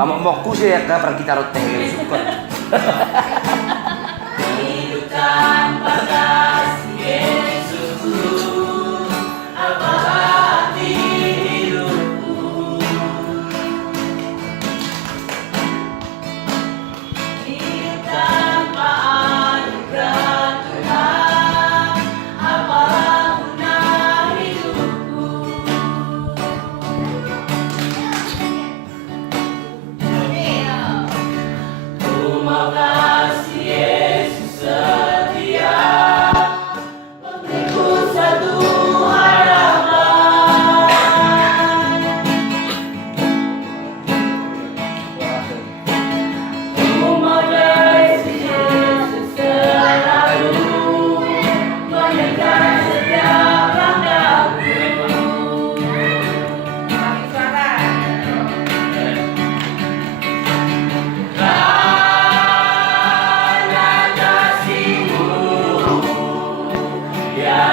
Pamokku sih ya pergi kita roti suka. Hidup tanpa kasih Yesusku, apa arti hidupku? Hidup tanpa anugerah Tuhan, apalah guna hidupku? Ku mau kasih Yesus setia, memberiku satu harapan. Ku mau kasih Yesus selalu, menekan setiap langkahku. Karena kasih-Mu yang